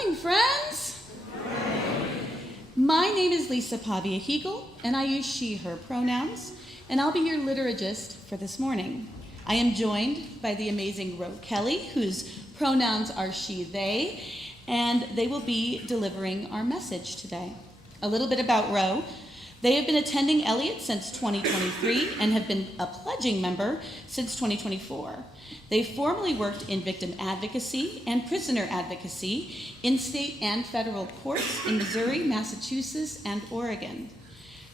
morning, friends. Good morning. My name is Lisa Pavia-Hegel, and I use she, her pronouns, and I'll be your liturgist for this morning. I am joined by the amazing Ro Kelly, whose pronouns are she, they, and they will be delivering our message today. A little bit about Ro. They have been attending Eliot since 2023 and have been a pledging member since 2024. They formerly worked in victim advocacy and prisoner advocacy in state and federal courts in Missouri, Massachusetts, and Oregon.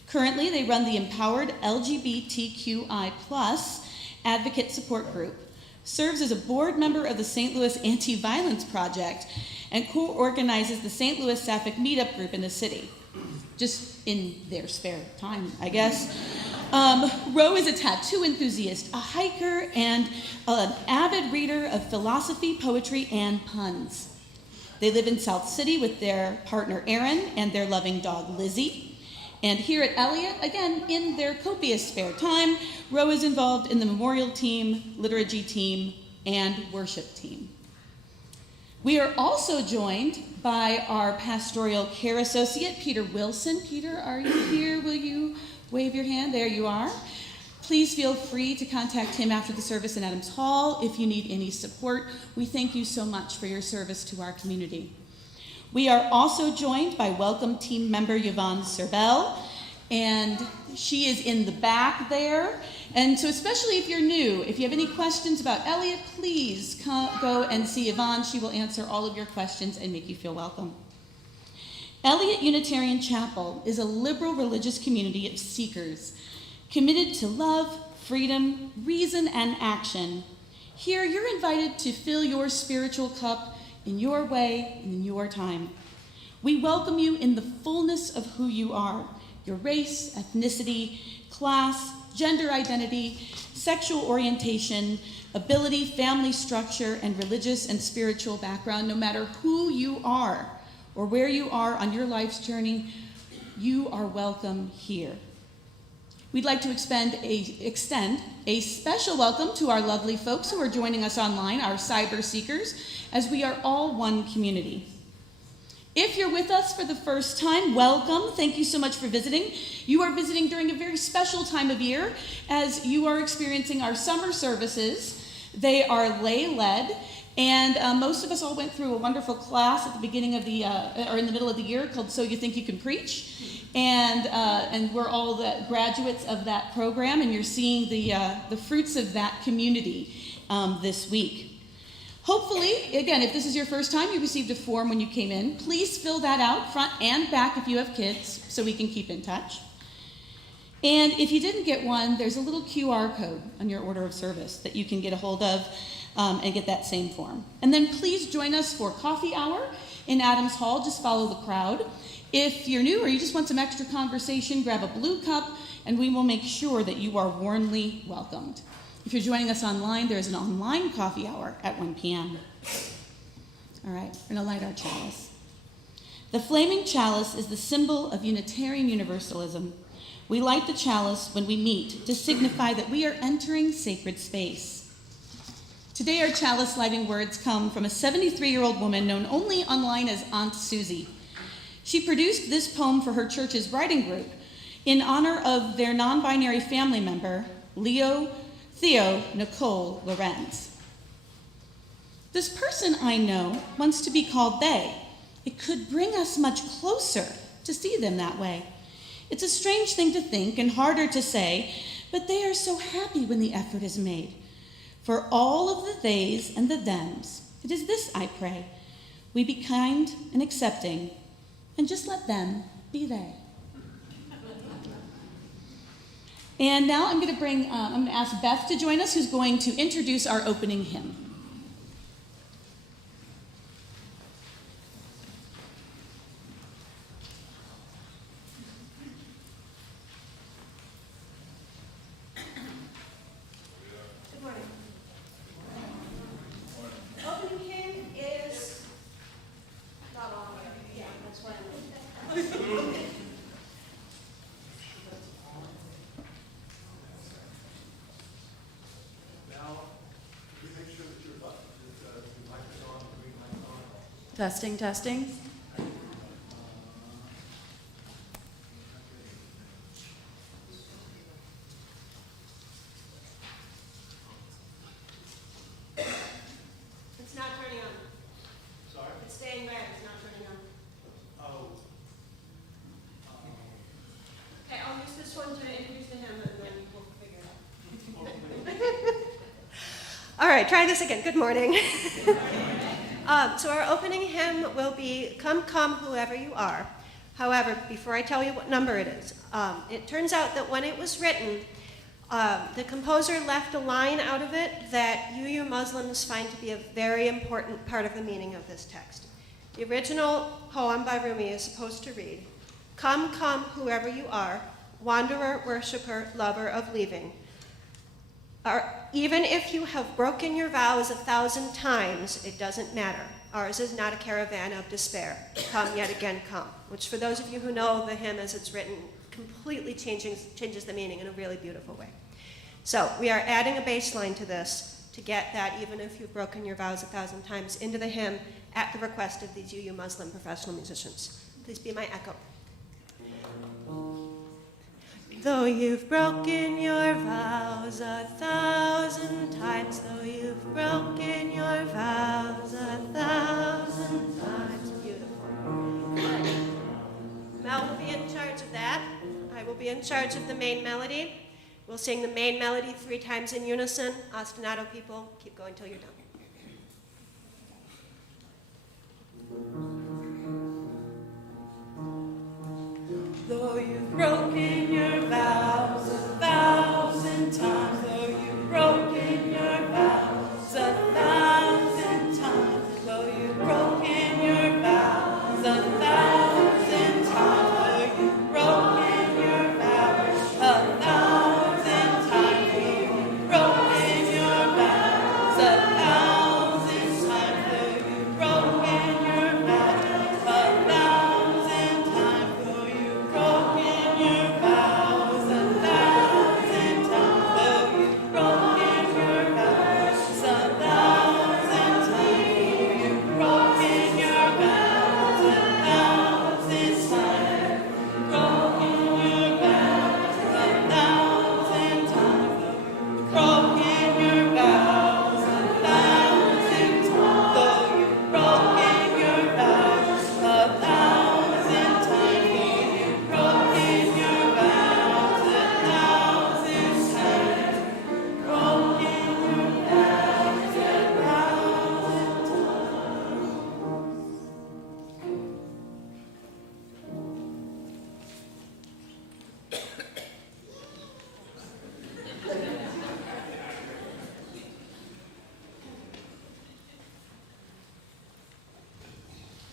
Currently, they run the Empowered LGBTQI+ Advocate Support Group, serves as a board member of the St. Louis Anti-Violence Project, and co-organizes the St. Louis Sapphic Meetup Group in the city. Just in their spare time, I guess. Ro is a tattoo enthusiast, a hiker, and an avid reader of philosophy, poetry, and puns. They live in South City with their partner Aaron and their loving dog Lizzie. And here at Eliot, again, in their copious spare time, Ro is involved in the memorial team, liturgy team, and worship team. We are also joined by our pastoral care associate, Peter Wilson. Peter, are you here? Will you wave your hand? There you are. Please feel free to contact him after the service in Adams Hall if you need any support. We thank you so much for your service to our community. We are also joined by Welcome Team member Yvonne Serbel, and she is in the back there. And so especially if you're new, if you have any questions about Eliot, please go and see Yvonne. She will answer all of your questions and make you feel welcome. Eliot Unitarian Chapel is a liberal religious community of seekers, committed to love, freedom, reason, and action. Here, you're invited to fill your spiritual cup in your way and in your time. We welcome you in the fullness of who you are, your race, ethnicity, class, gender identity, sexual orientation, ability, family structure, and religious and spiritual background. No matter who you are or where you are on your life's journey, you are welcome here. We'd like to extend a special welcome to our lovely folks who are joining us online, our cyber seekers, as we are all one community. If you're with us for the first time, welcome. Thank you so much for visiting. You are visiting during a very special time of year as you are experiencing our summer services. They are lay-led, and most of us all went through a wonderful class at the beginning of the, or in the middle of the year called So You Think You Can Preach. And we're all the graduates of that program, and you're seeing the fruits of that community this week. Hopefully, again, if this is your first time, you received a form when you came in. Please fill that out, front and back if you have kids, so we can keep in touch. And if you didn't get one, there's a little QR code on your order of service that you can get a hold of and get that same form. And then please join us for coffee hour in Adams Hall. Just follow the crowd. If you're new or you just want some extra conversation, grab a blue cup, and we will make sure that you are warmly welcomed. If you're joining us online, there's an online coffee hour at 1 p.m. All right, we're going to light our chalice. The flaming chalice is the symbol of Unitarian Universalism. We light the chalice when we meet to signify that we are entering sacred space. Today, our chalice lighting words come from a 73-year-old woman known only online as Aunt Susie. She produced this poem for her church's writing group in honor of their non-binary family member, Theo Nicole Lorenz. This person I know wants to be called they. It could bring us much closer to see them that way. It's a strange thing to think and harder to say, but they are so happy when the effort is made. For all of the theys and the thems, it is this I pray. We be kind and accepting, and just let them be they. And now I'm going to ask Beth to join us, who's going to introduce our opening hymn. Good morning. Opening hymn is not on there. Yeah, that's why I'm Now, we make sure that Testing, testing. It's not turning on. Sorry? It's staying red, it's not turning on. Oh. Okay, I'll use this one to introduce the hymn and then we'll figure it out. All right, try this again. Good morning. So our opening hymn will be Come, Come, Whoever You Are. However, before I tell you what number it is, it turns out that when it was written, the composer left a line out of it that you Muslims find to be a very important part of the meaning of this text. The original poem by Rumi is supposed to read, Come, come, whoever you are, wanderer, worshiper, lover of leaving. Even if you have broken your vows 1,000 times, it doesn't matter. Ours is not a caravan of despair. Come, yet again, come. Which, for those of you who know the hymn as it's written, completely changes the meaning in a really beautiful way. So we are adding a bass line to this to get that even if you've broken your vows 1,000 times into the hymn at the request of these UU Muslim professional musicians. Please be my echo. Though you've broken your vows 1,000 times, though you've broken your vows 1,000 times. Beautiful. Mel will be in charge of that. I will be in charge of the main melody. We'll sing the main melody 3 times in unison. Ostinato people, keep going till you're done. Though you've broken your vows 1,000 times, though you've broken your vows 1,000 times, though you've broken your vows 1,000 times, though you've broken your vows 1,000 times, though you've broken your vows 1,000 times, though you've broken your vows 1,000 times, though you've broken your vows 1,000 times, though you've broken your vows 1,000 times, though you've broken your vows 1,000 times, broken your vows 1,000 times, broken your vows 1,000 times, though you've broken your vows 1,000 times, though you've broken your vows 1,000 times, broken your vows 1,000 times.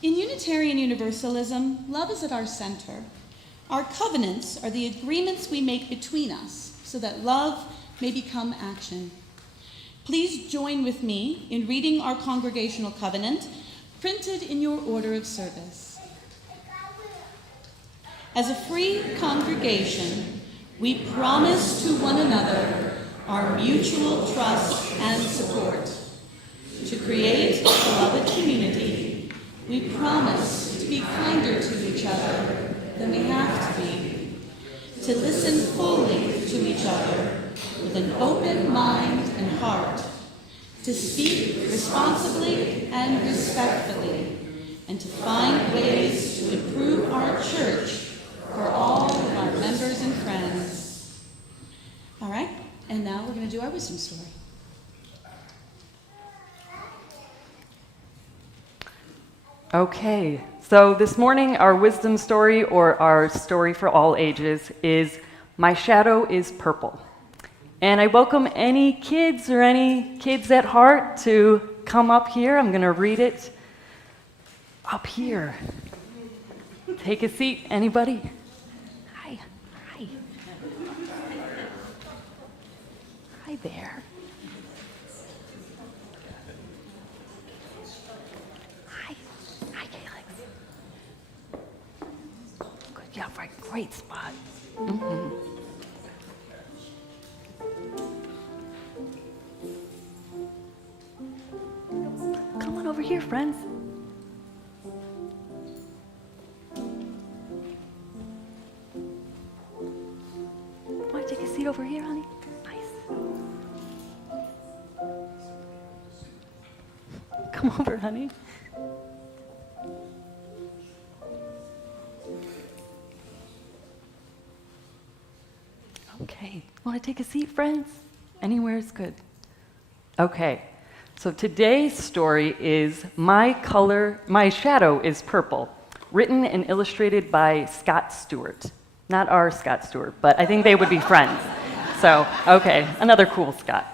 In Unitarian Universalism, love is at our center. Our covenants are the agreements we make between us so that love may become action. Please join with me in reading our congregational covenant, printed in your order of service. As a free congregation, we promise to one another our mutual trust and support. To create a beloved community, we promise to be kinder to each other than we have to be, to listen fully to each other with an open mind and heart, to speak responsibly and respectfully, and to find ways to improve our church for all of our members and friends. All right, and now we're going to do our wisdom story. Okay, so this morning our wisdom story, or our story for all ages, is My Shadow is Purple. And I welcome any kids or any kids at heart to come up here. I'm going to read it up here. Take a seat, anybody? Hi. Hi. Hi there. Hi. Hi, Calix. Good job, right. Great spot. Mm-hmm. Come on over here, friends. honey. Okay, want to take a seat, friends? Anywhere is good. Okay, so today's story is My Shadow is Purple, written and illustrated by Scott Stewart. Not our Scott Stewart, but I think they would be friends. So, okay, another cool Scott.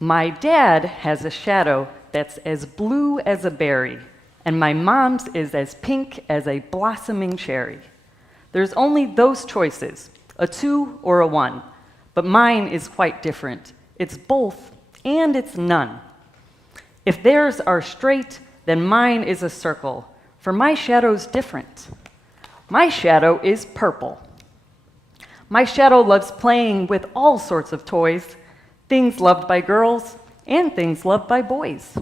My dad has a shadow that's as blue as a berry, and my mom's is as pink as a blossoming cherry. There's only those choices, a 2 or a 1, but mine is quite different. It's both, and it's none. If theirs are straight, then mine is a circle, for my shadow's different. My shadow is purple. My shadow loves playing with all sorts of toys, things loved by girls and things loved by boys.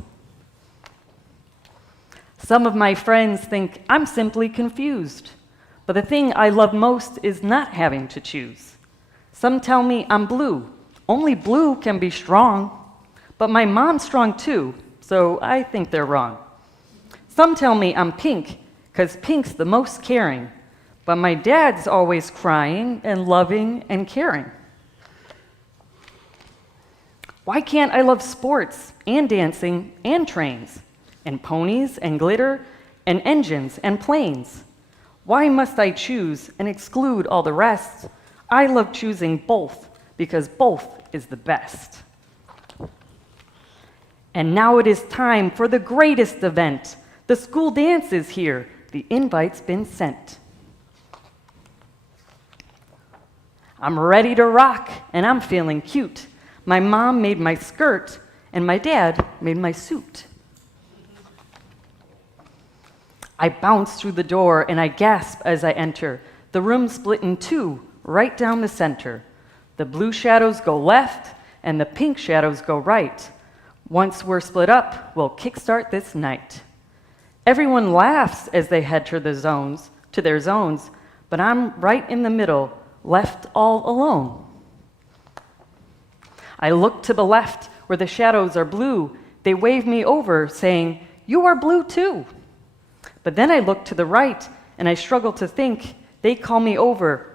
Some of my friends think I'm simply confused, but the thing I love most is not having to choose. Some tell me I'm blue. Only blue can be strong, but my mom's strong too, so I think they're wrong. Some tell me I'm pink, 'cause pink's the most caring, but my dad's always crying and loving and caring. Why can't I love sports and dancing and trains and ponies and glitter and engines and planes? Why must I choose and exclude all the rest? I love choosing both because both is the best. And now it is time for the greatest event. The school dance is here. The invite's been sent. I'm ready to rock and I'm feeling cute. My mom made my skirt, and my dad made my suit. I bounce through the door, and I gasp as I enter. The room split in two, right down the center. The blue shadows go left, and the pink shadows go right. Once we're split up, we'll kickstart this night. Everyone laughs as they head to their zones, but I'm right in the middle, left all alone. I look to the left where the shadows are blue. They wave me over, saying, "You are blue too." But then I look to the right and I struggle to think. They call me over.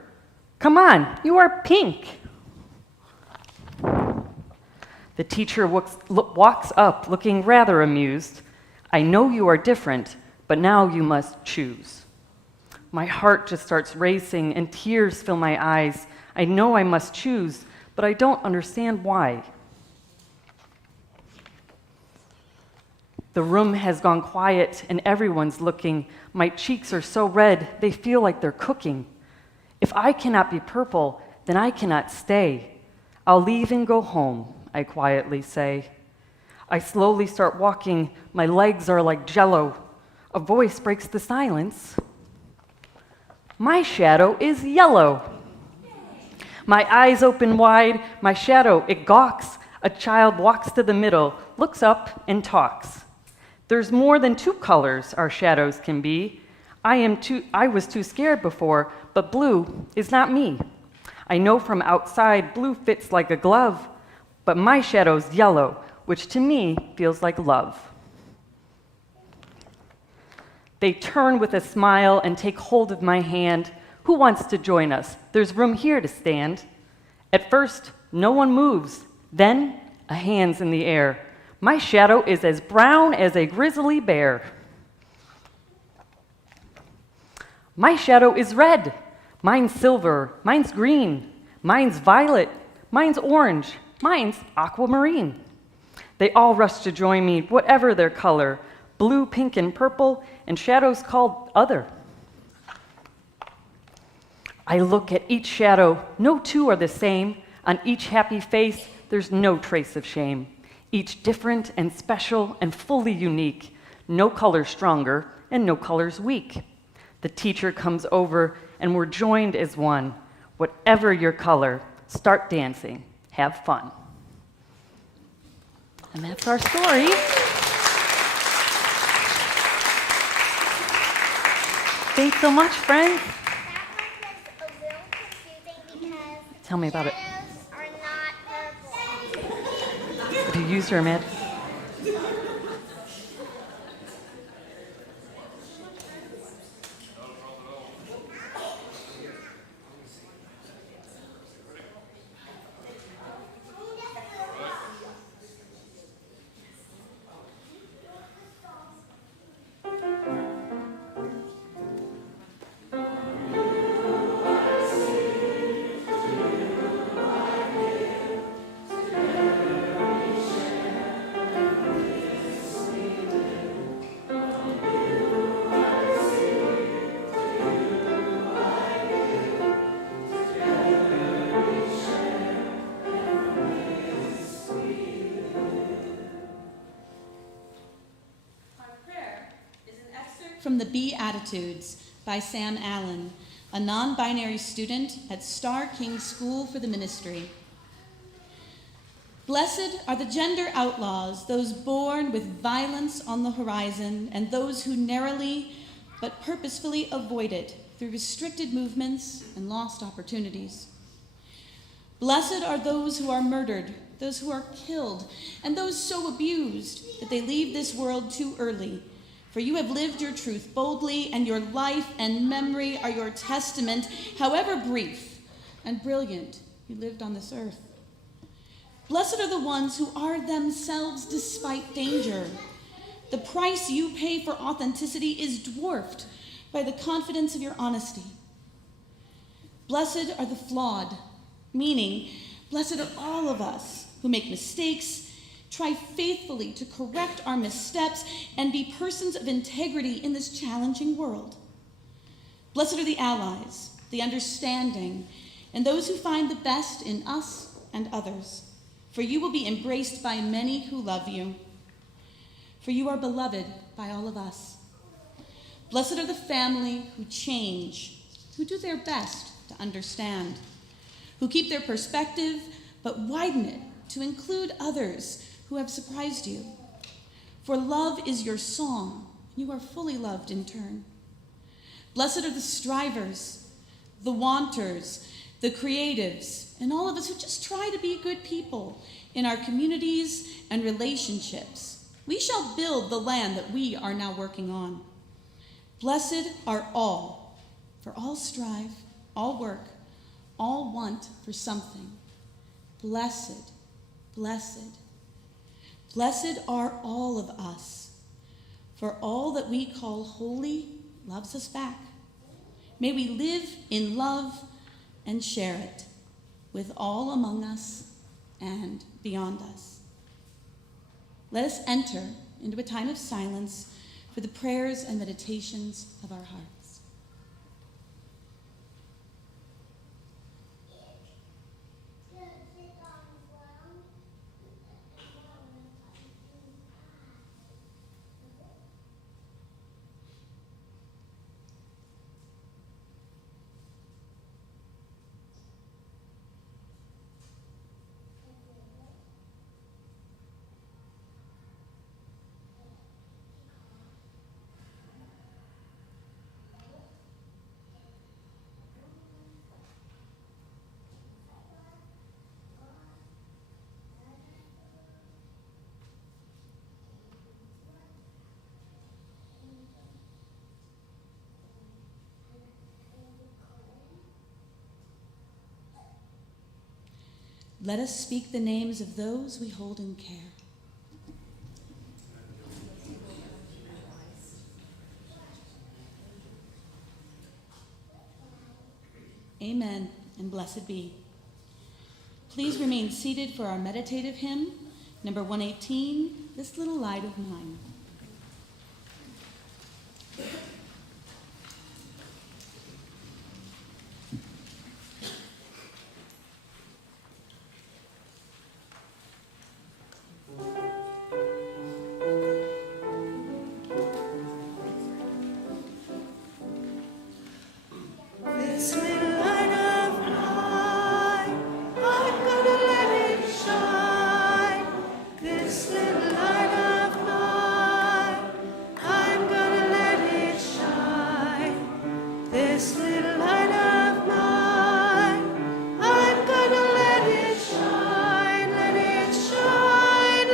"Come on, you are pink." The teacher walks up looking rather amused. "I know you are different, but now you must choose." My heart just starts racing and tears fill my eyes. I know I must choose, but I don't understand why. The room has gone quiet and everyone's looking. My cheeks are so red, they feel like they're cooking. If I cannot be purple, then I cannot stay. I'll leave and go home, I quietly say. I slowly start walking. My legs are like jello. A voice breaks the silence. My shadow is yellow. My eyes open wide, my shadow, it gawks. A child walks to the middle, looks up, and talks. There's more than 2 colors our shadows can be. I was too scared before, but blue is not me. I know from outside blue fits like a glove, but my shadow's yellow, which to me feels like love. They turn with a smile and take hold of my hand. Who wants to join us? There's room here to stand. At first, no one moves. Then, a hand's in the air. My shadow is as brown as a grizzly bear. My shadow is red. Mine's silver. Mine's green. Mine's violet. Mine's orange. Mine's aquamarine. They all rush to join me, whatever their color. Blue, pink, and purple, and shadows called other. I look at each shadow. No 2 are the same. On each happy face, there's no trace of shame. Each different and special and fully unique. No color stronger and no color's weak. The teacher comes over and we're joined as one. Whatever your color, start dancing. Have fun. And that's our story. Thanks so much, friends. That one was a little confusing because Tell me about it. shadows are not purple. you use her magic. From the Beatitudes by Sam Allen, a non-binary student at Star King School for the Ministry. Blessed are the gender outlaws, those born with violence on the horizon, and those who narrowly but purposefully avoid it through restricted movements and lost opportunities. Blessed are those who are murdered, those who are killed, and those so abused that they leave this world too early. For you have lived your truth boldly, and your life and memory are your testament, however brief and brilliant you lived on this earth. Blessed are the ones who are themselves despite danger. The price you pay for authenticity is dwarfed by the confidence of your honesty. Blessed are the flawed, meaning blessed are all of us who make mistakes, try faithfully to correct our missteps, and be persons of integrity in this challenging world. Blessed are the allies, the understanding, and those who find the best in us and others, for you will be embraced by many who love you. For you are beloved by all of us. Blessed are the family who change, who do their best to understand, who keep their perspective but widen it to include others who have surprised you. For love is your song, and you are fully loved in turn. Blessed are the strivers, the wanters, the creatives, and all of us who just try to be good people in our communities and relationships. We shall build the land that we are now working on. Blessed are all, for all strive, all work, all want for something. Blessed, blessed. Blessed are all of us, for all that we call holy loves us back. May we live in love and share it with all among us and beyond us. Let us enter into a time of silence for the prayers and meditations of our hearts. Let us speak the names of those we hold in care. Amen, and blessed be. Please remain seated for our meditative hymn, number 118, This Little Light of Mine. This little light of mine, I'm gonna let it shine. This little light of mine, I'm gonna let it shine. This little light of mine, I'm gonna let it shine, let it shine,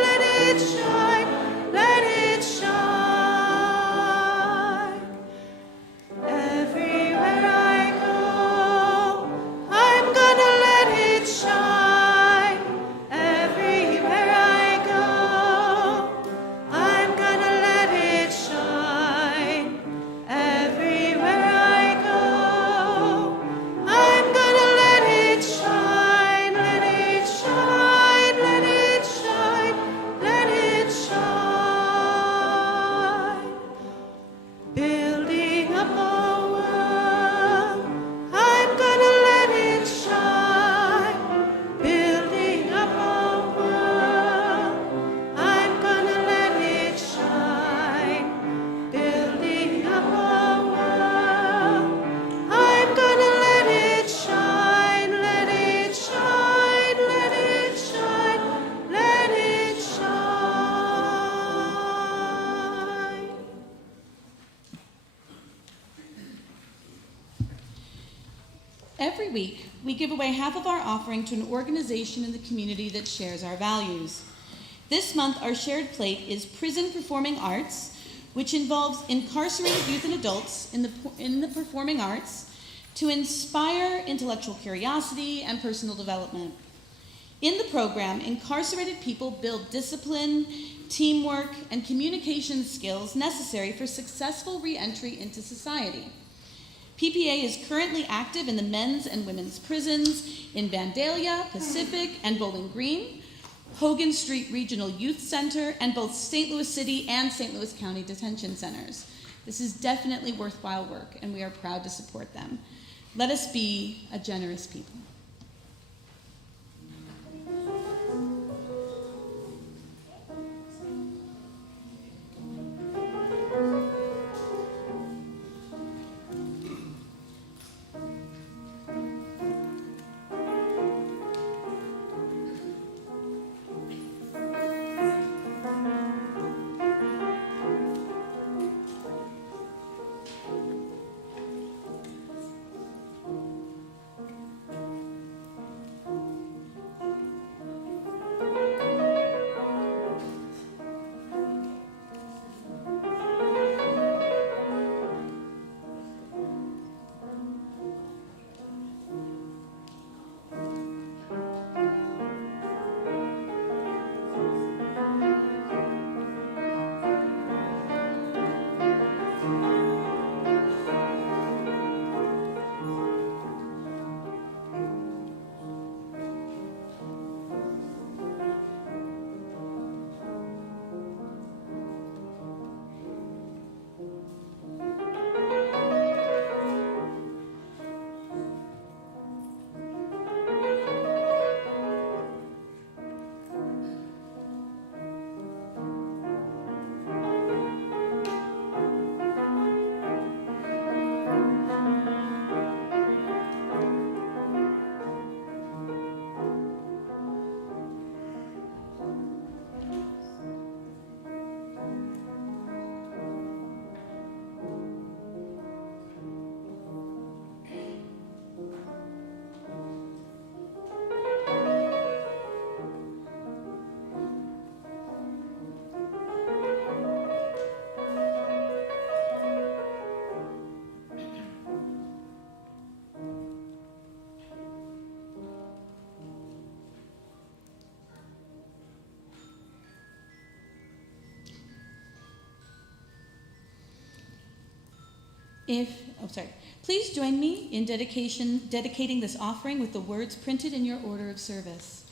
Every week, we give away half of our offering to an organization in the community that shares our values. This month, our shared plate is Prison Performing Arts, which involves incarcerated youth and adults in the performing arts to inspire intellectual curiosity and personal development. In the program, incarcerated people build discipline, teamwork, and communication skills necessary for successful re-entry into society. PPA is currently active in the men's and women's prisons in Vandalia, Pacific, and Bowling Green, Hogan Street Regional Youth Center, and both St. Louis City and St. Louis County detention centers. This is definitely worthwhile work, and we are proud to support them. Let us be a generous people. Please join me in dedicating this offering with the words printed in your order of service.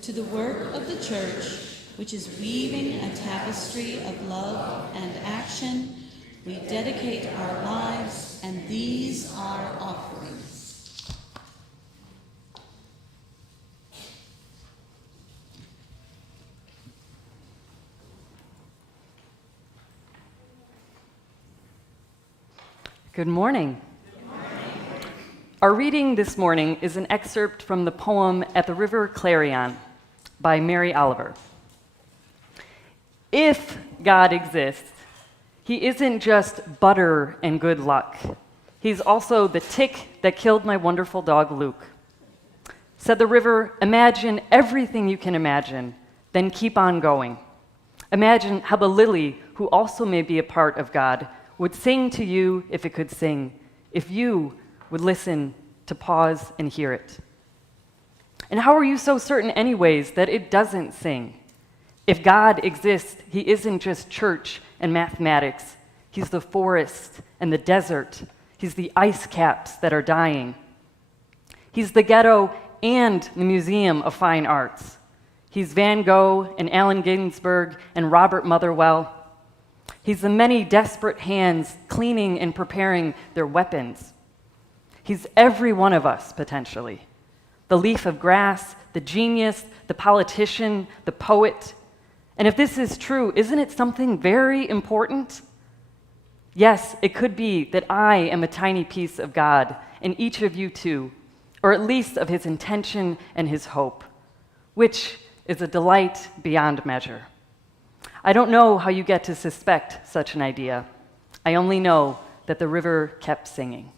To the work of the church, which is weaving a tapestry of love and action, we dedicate our lives, and these are offerings. Good morning. Our reading this morning is an excerpt from the poem At the River Clarion by Mary Oliver. If God exists, he isn't just butter and good luck. He's also the tick that killed my wonderful dog, Luke. Said the river, imagine everything you can imagine, then keep on going. Imagine how the lily, who also may be a part of God, would sing to you if it could sing, if you would listen to pause and hear it. And how are you so certain anyways that it doesn't sing? If God exists, he isn't just church and mathematics. He's the forest and the desert. He's the ice caps that are dying. He's the ghetto and the Museum of Fine Arts. He's Van Gogh and Allen Ginsberg and Robert Motherwell. He's the many desperate hands cleaning and preparing their weapons. He's every one of us, potentially. The leaf of grass, the genius, the politician, the poet. And if this is true, isn't it something very important? Yes, it could be that I am a tiny piece of God, and each of you too, or at least of his intention and his hope, which is a delight beyond measure. I don't know how you get to suspect such an idea. I only know that the river kept singing.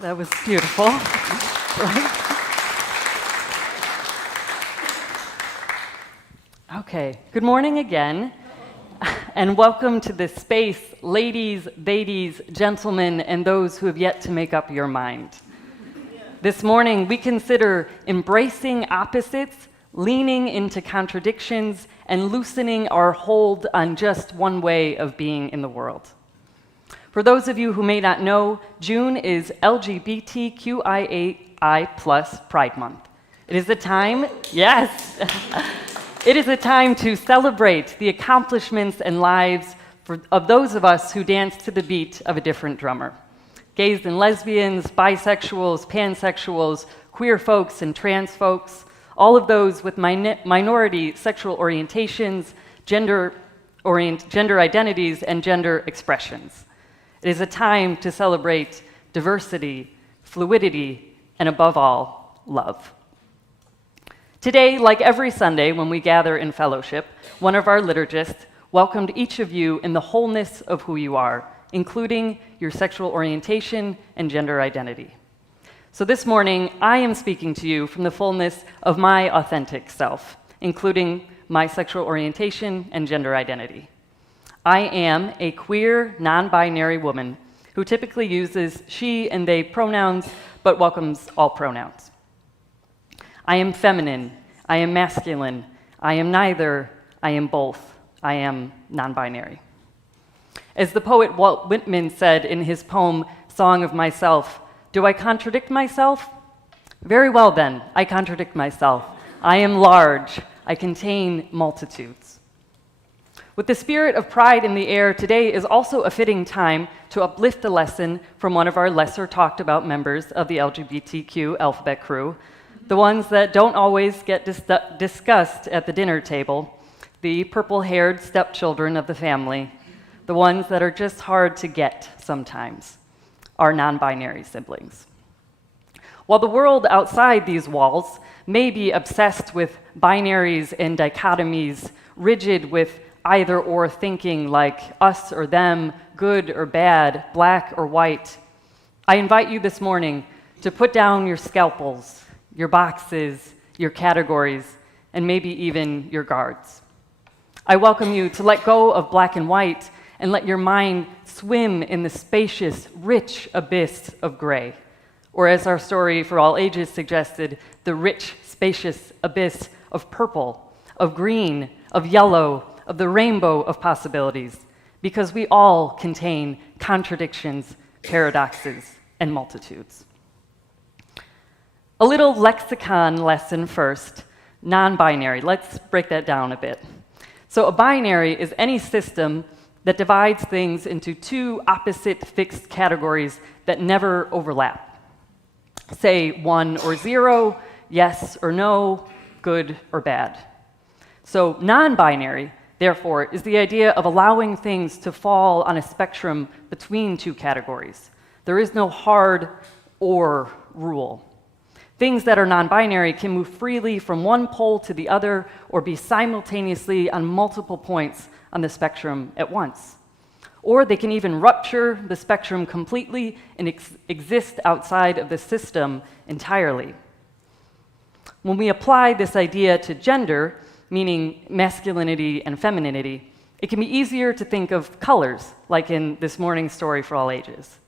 That was beautiful. Right? Okay, good morning again, and welcome to this space, ladies, ladies, gentlemen, and those who have yet to make up your mind. This morning, we consider embracing opposites, leaning into contradictions, and loosening our hold on just one way of being in the world. For those of you who may not know, June is LGBTQIA Pride Month. It is a time, yes, it is a time to celebrate the accomplishments and lives of those of us who dance to the beat of a different drummer. Gays and lesbians, bisexuals, pansexuals, queer folks and trans folks, all of those with minority sexual orientations, gender identities, and gender expressions. It is a time to celebrate diversity, fluidity, and above all, love. Today, like every Sunday when we gather in fellowship, one of our liturgists welcomed each of you in the wholeness of who you are, including your sexual orientation and gender identity. So this morning, I am speaking to you from the fullness of my authentic self, including my sexual orientation and gender identity. I am a queer, non-binary woman who typically uses she and they pronouns, but welcomes all pronouns. I am feminine, I am masculine, I am neither, I am both, I am non-binary. As the poet Walt Whitman said in his poem, Song of Myself, do I contradict myself? Very well then, I contradict myself. I am large, I contain multitudes. With the spirit of pride in the air, today is also a fitting time to uplift a lesson from one of our lesser talked about members of the LGBTQ alphabet crew, the ones that don't always get discussed at the dinner table, the purple-haired stepchildren of the family, the ones that are just hard to get sometimes, our non-binary siblings. While the world outside these walls may be obsessed with binaries and dichotomies, rigid with either or thinking like us or them, good or bad, black or white, I invite you this morning to put down your scalpels, your boxes, your categories, and maybe even your guards. I welcome you to let go of black and white and let your mind swim in the spacious, rich abyss of gray, or as our story for all ages suggested, the rich, spacious abyss of purple, of green, of yellow, of the rainbow of possibilities, because we all contain contradictions, paradoxes, and multitudes. A little lexicon lesson first, non-binary. Let's break that down a bit. So a binary is any system that divides things into two opposite fixed categories that never overlap. Say 1 or 0, yes or no, good or bad. So non-binary, therefore, is the idea of allowing things to fall on a spectrum between two categories. There is no hard or rule. Things that are non-binary can move freely from one pole to the other or be simultaneously on multiple points on the spectrum at once. Or they can even rupture the spectrum completely and exist outside of the system entirely. When we apply this idea to gender, meaning masculinity and femininity, it can be easier to think of colors, like in this morning's story for all ages.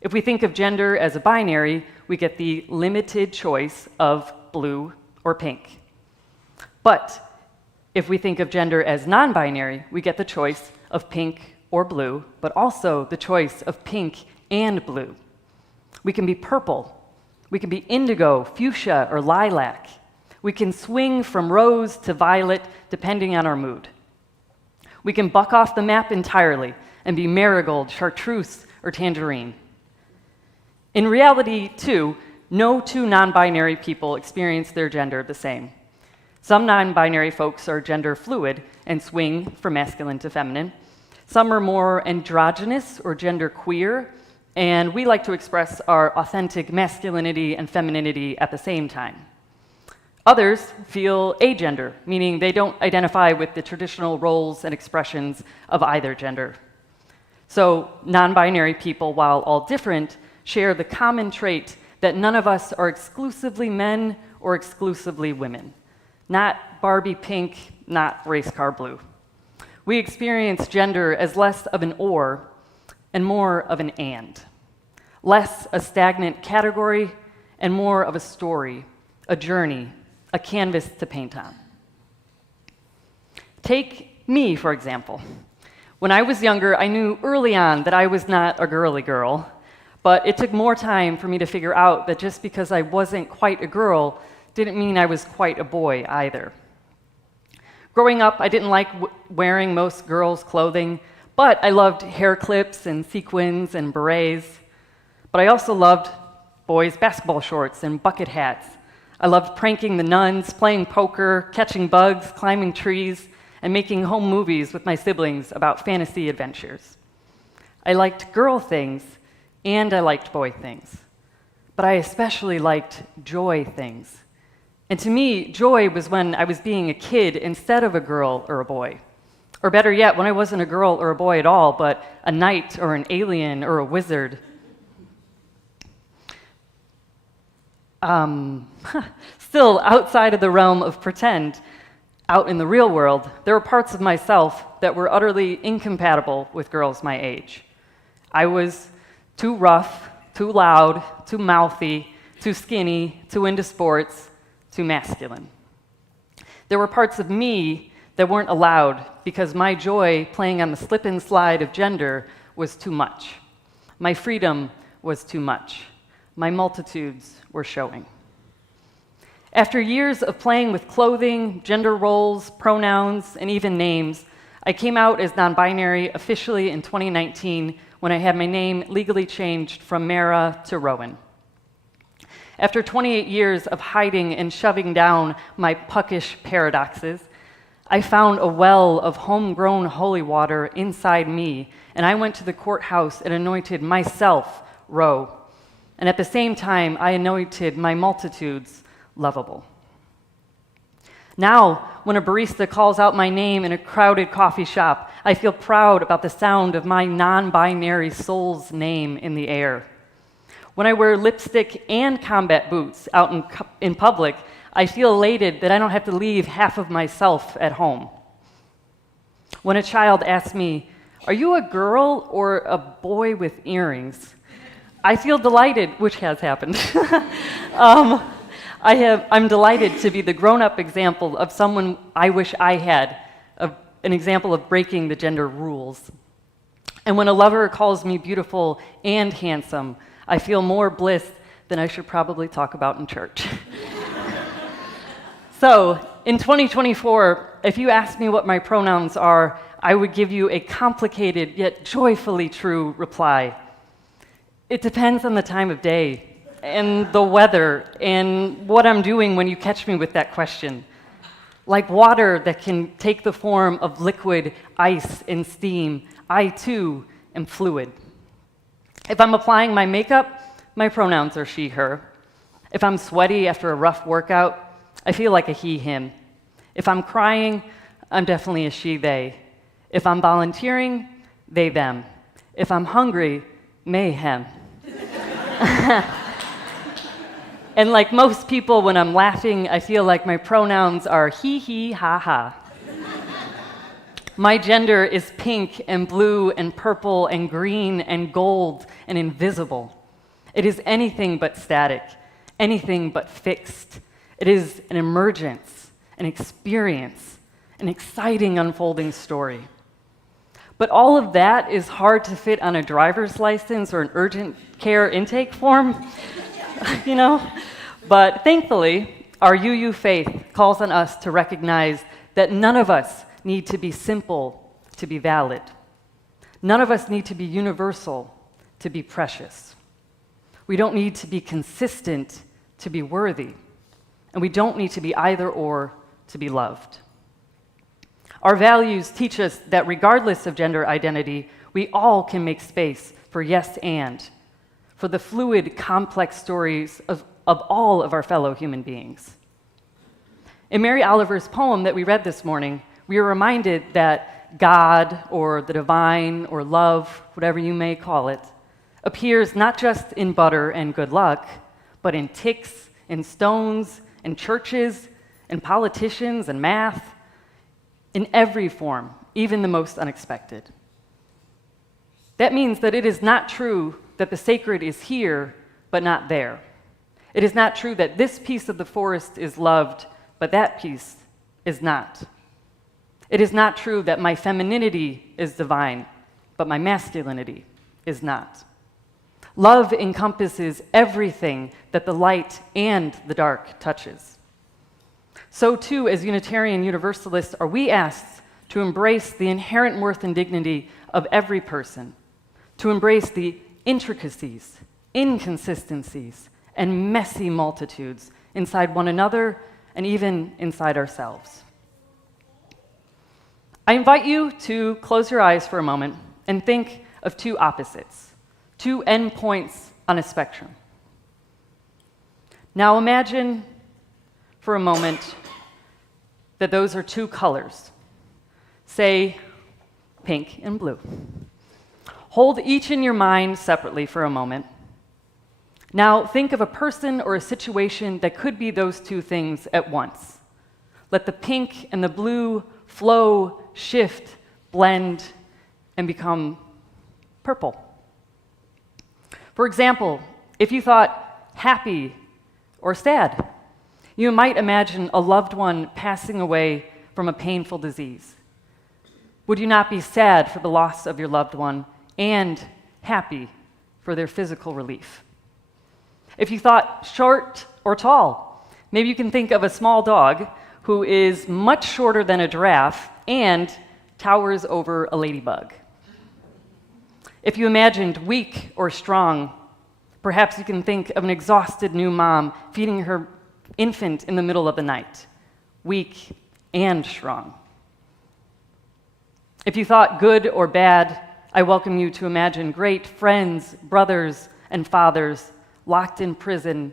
If we think of gender as a binary, we get the limited choice of blue or pink. But if we think of gender as non-binary, we get the choice of pink or blue, but also the choice of pink and blue. We can be purple, we can be indigo, fuchsia, or lilac. We can swing from rose to violet, depending on our mood. We can buck off the map entirely and be marigold, chartreuse, or tangerine. In reality, too, no two non-binary people experience their gender the same. Some non-binary folks are gender fluid and swing from masculine to feminine. Some are more androgynous or gender queer, and we like to express our authentic masculinity and femininity at the same time. Others feel agender, meaning they don't identify with the traditional roles and expressions of either gender. So non-binary people, while all different, share the common trait that none of us are exclusively men or exclusively women. Not Barbie pink, not race car blue. We experience gender as less of an or and more of an and. Less a stagnant category and more of a story, a journey, a canvas to paint on. Take me, for example. When I was younger, I knew early on that I was not a girly girl, but it took more time for me to figure out that just because I wasn't quite a girl didn't mean I was quite a boy either. Growing up, I didn't like wearing most girls' clothing, but I loved hair clips and sequins and berets. But I also loved boys' basketball shorts and bucket hats. I loved pranking the nuns, playing poker, catching bugs, climbing trees, and making home movies with my siblings about fantasy adventures. I liked girl things, and I liked boy things. But I especially liked joy things. And to me, joy was when I was being a kid instead of a girl or a boy. Or better yet, when I wasn't a girl or a boy at all, but a knight or an alien or a wizard. Still, outside of the realm of pretend, out in the real world, there were parts of myself that were utterly incompatible with girls my age. I was too rough, too loud, too mouthy, too skinny, too into sports, too masculine. There were parts of me that weren't allowed because my joy playing on the slip and slide of gender was too much. My freedom was too much. My multitudes were showing. After years of playing with clothing, gender roles, pronouns, and even names, I came out as non-binary officially in 2019 when I had my name legally changed from Mara to Rowan. After 28 years of hiding and shoving down my puckish paradoxes, I found a well of homegrown holy water inside me, and I went to the courthouse and anointed myself Ro. And at the same time, I anointed my multitudes lovable. Now, when a barista calls out my name in a crowded coffee shop, I feel proud about the sound of my non-binary soul's name in the air. When I wear lipstick and combat boots out in public, I feel elated that I don't have to leave half of myself at home. When a child asks me, "Are you a girl or a boy with earrings?" I feel delighted, which has happened. I'm delighted to be the grown-up example of someone I wish I had, an example of breaking the gender rules. And when a lover calls me beautiful and handsome, I feel more bliss than I should probably talk about in church. So, in 2024, if you ask me what my pronouns are, I would give you a complicated yet joyfully true reply. It depends on the time of day, and the weather, and what I'm doing when you catch me with that question. Like water that can take the form of liquid, ice, and steam, I too am fluid. If I'm applying my makeup, my pronouns are she, her. If I'm sweaty after a rough workout, I feel like a he, him. If I'm crying, I'm definitely a she, they. If I'm volunteering, they, them. If I'm hungry, mayhem. And like most people, when I'm laughing, I feel like my pronouns are he, he, ha, ha. My gender is pink and blue and purple and green and gold and invisible. It is anything but static, anything but fixed. It is an emergence, an experience, an exciting unfolding story. But all of that is hard to fit on a driver's license or an urgent care intake form, you know? But thankfully, our UU faith calls on us to recognize that none of us need to be simple to be valid. None of us need to be universal to be precious. We don't need to be consistent to be worthy. And we don't need to be either or to be loved. Our values teach us that regardless of gender identity, we all can make space for yes and, for the fluid, complex stories of all of our fellow human beings. In Mary Oliver's poem that we read this morning, we are reminded that God, or the divine, or love, whatever you may call it, appears not just in butter and good luck, but in ticks, in stones, in churches, in politicians, and math, in every form, even the most unexpected. That means that it is not true that the sacred is here, but not there. It is not true that this piece of the forest is loved, but that piece is not. It is not true that my femininity is divine, but my masculinity is not. Love encompasses everything that the light and the dark touches. So too, as Unitarian Universalists, are we asked to embrace the inherent worth and dignity of every person, to embrace the intricacies, inconsistencies, and messy multitudes inside one another and even inside ourselves. I invite you to close your eyes for a moment and think of two opposites, two endpoints on a spectrum. Now imagine for a moment that those are two colors, say pink and blue. Hold each in your mind separately for a moment. Now think of a person or a situation that could be those two things at once. Let the pink and the blue flow, shift, blend, and become purple. For example, if you thought happy or sad, you might imagine a loved one passing away from a painful disease. Would you not be sad for the loss of your loved one and happy for their physical relief? If you thought short or tall, maybe you can think of a small dog who is much shorter than a giraffe and towers over a ladybug. If you imagined weak or strong, perhaps you can think of an exhausted new mom feeding her infant in the middle of the night, weak and strong. If you thought good or bad, I welcome you to imagine great friends, brothers, and fathers locked in prison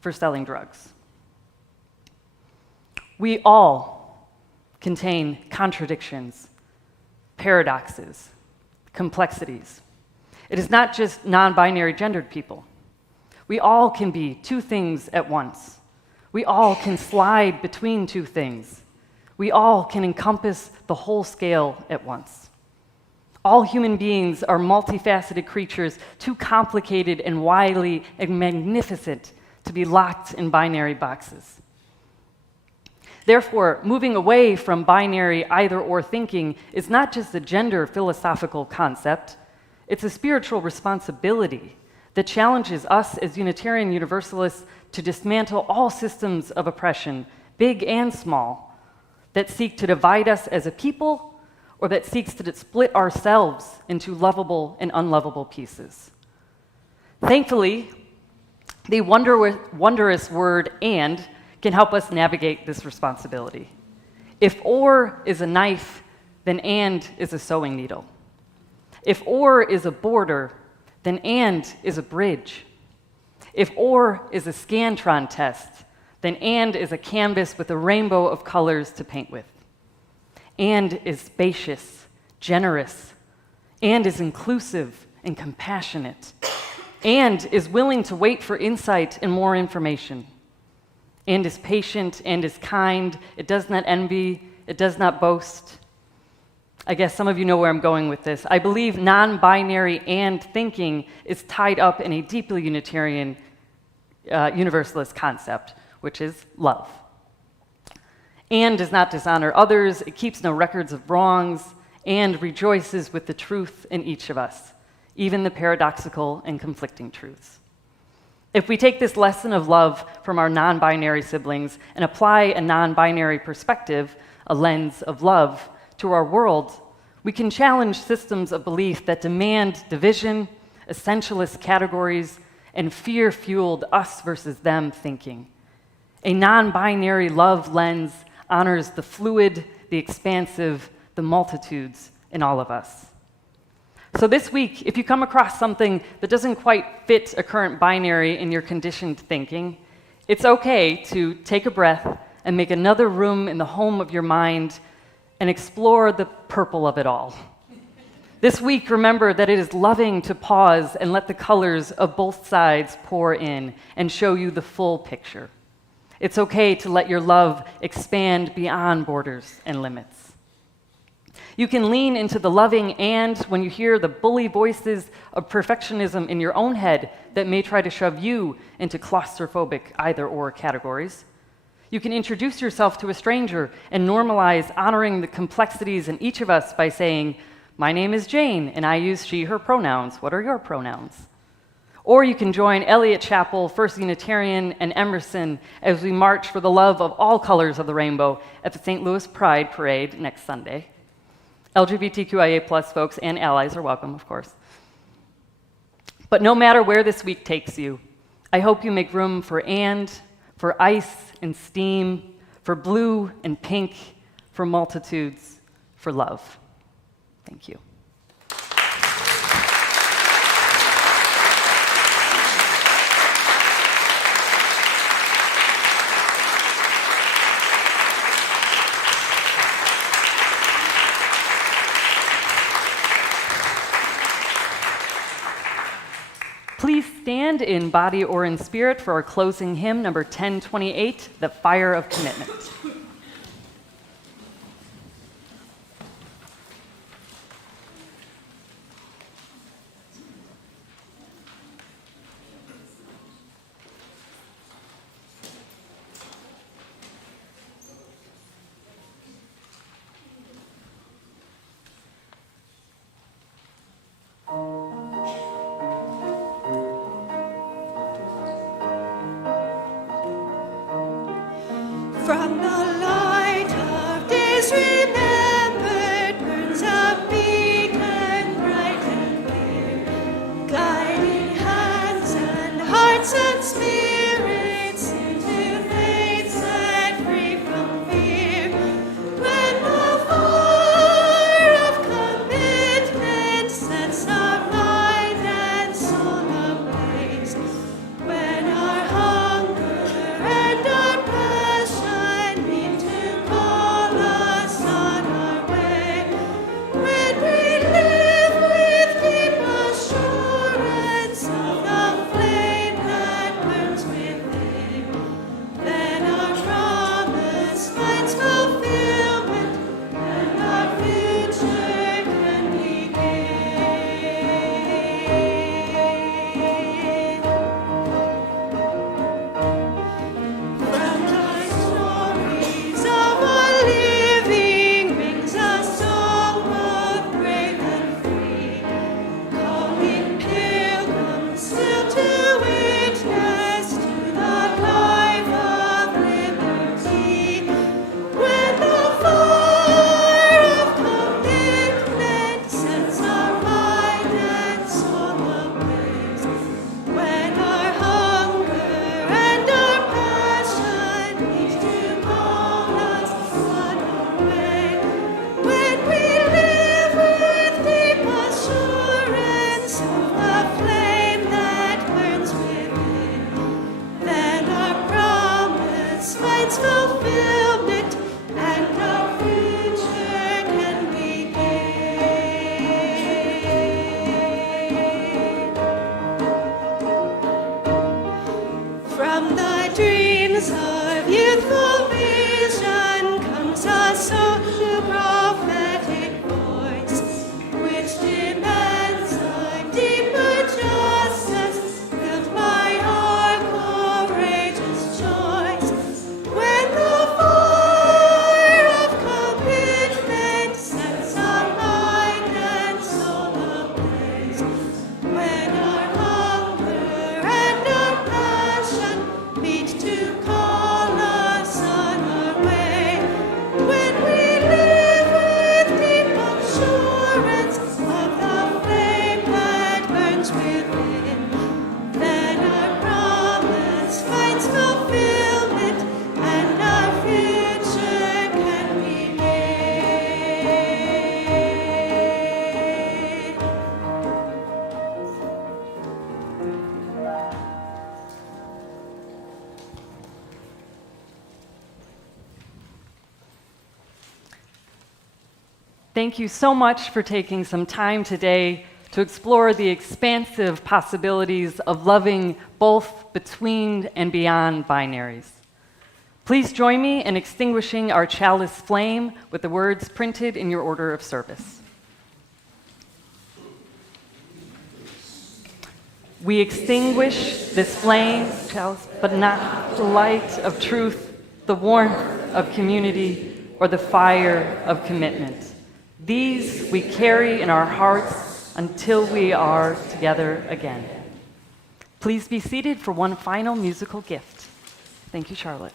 for selling drugs. We all contain contradictions, paradoxes, complexities. It is not just non-binary gendered people. We all can be two things at once. We all can slide between two things. We all can encompass the whole scale at once. All human beings are multifaceted creatures, too complicated and wily and magnificent to be locked in binary boxes. Therefore, moving away from binary either-or thinking is not just a gender philosophical concept, it's a spiritual responsibility that challenges us as Unitarian Universalists to dismantle all systems of oppression, big and small, that seek to divide us as a people or that seeks to split ourselves into lovable and unlovable pieces. Thankfully, the wondrous word "and" can help us navigate this responsibility. If "or" is a knife, then "and" is a sewing needle. If "or" is a border, then "and" is a bridge. If "or" is a Scantron test, then "and" is a canvas with a rainbow of colors to paint with. "And" is spacious, generous, and is inclusive and compassionate, and is willing to wait for insight and more information, and is patient and is kind. It does not envy, it does not boast. I guess some of you know where I'm going with this. I believe non-binary and thinking is tied up in a deeply Unitarian Universalist concept, which is love. And does not dishonor others, it keeps no records of wrongs, and rejoices with the truth in each of us, even the paradoxical and conflicting truths. If we take this lesson of love from our non-binary siblings and apply a non-binary perspective, a lens of love, to our world, we can challenge systems of belief that demand division, essentialist categories, and fear-fueled us versus them thinking. A non-binary love lens honors the fluid, the expansive, the multitudes in all of us. So this week, if you come across something that doesn't quite fit a current binary in your conditioned thinking, it's okay to take a breath and make another room in the home of your mind and explore the purple of it all. This week, remember that it is loving to pause and let the colors of both sides pour in and show you the full picture. It's okay to let your love expand beyond borders and limits. You can lean into the loving and when you hear the bully voices of perfectionism in your own head that may try to shove you into claustrophobic either-or categories. You can introduce yourself to a stranger and normalize honoring the complexities in each of us by saying, "My name is Jane, and I use she, her pronouns. What are your pronouns?" Or you can join Eliot Chapel, First Unitarian, and Emerson as we march for the love of all colors of the rainbow at the St. Louis Pride Parade next Sunday. LGBTQIA+ folks and allies are welcome, of course. But no matter where this week takes you, I hope you make room for "and," for ice and steam, for blue and pink, for multitudes, for love. Thank you. Please stand in body or in spirit for our closing hymn, number 1028, The Fire of Commitment. From the finds fulfillment, and our future can begin. From the dreams of youthful vision comes a social prophetic voice, which demands a deeper justice built by our courageous choice. When the fire of commitment sets our mind and soul ablaze, when our hunger and our passion meet to call us on our way, when we live with deep assurance of the flame that burns within, then our promise finds fulfillment and our future can begin. Thank you so much for taking some time today to explore the expansive possibilities of loving both between and beyond binaries. Please join me in extinguishing our chalice flame with the words printed in your order of service. We extinguish this flame, chalice, but not the light of truth, the warmth of community, or the fire of commitment. These we carry in our hearts until we are together again. Please be seated for one final musical gift. Thank you, Charlotte.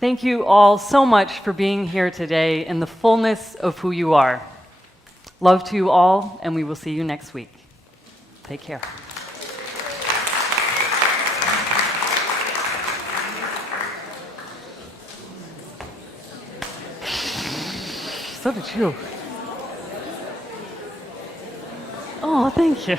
Thank you all so much for being here today in the fullness of who you are. Love to you all, and we will see you next week. Take care. So did you. Oh, thank you.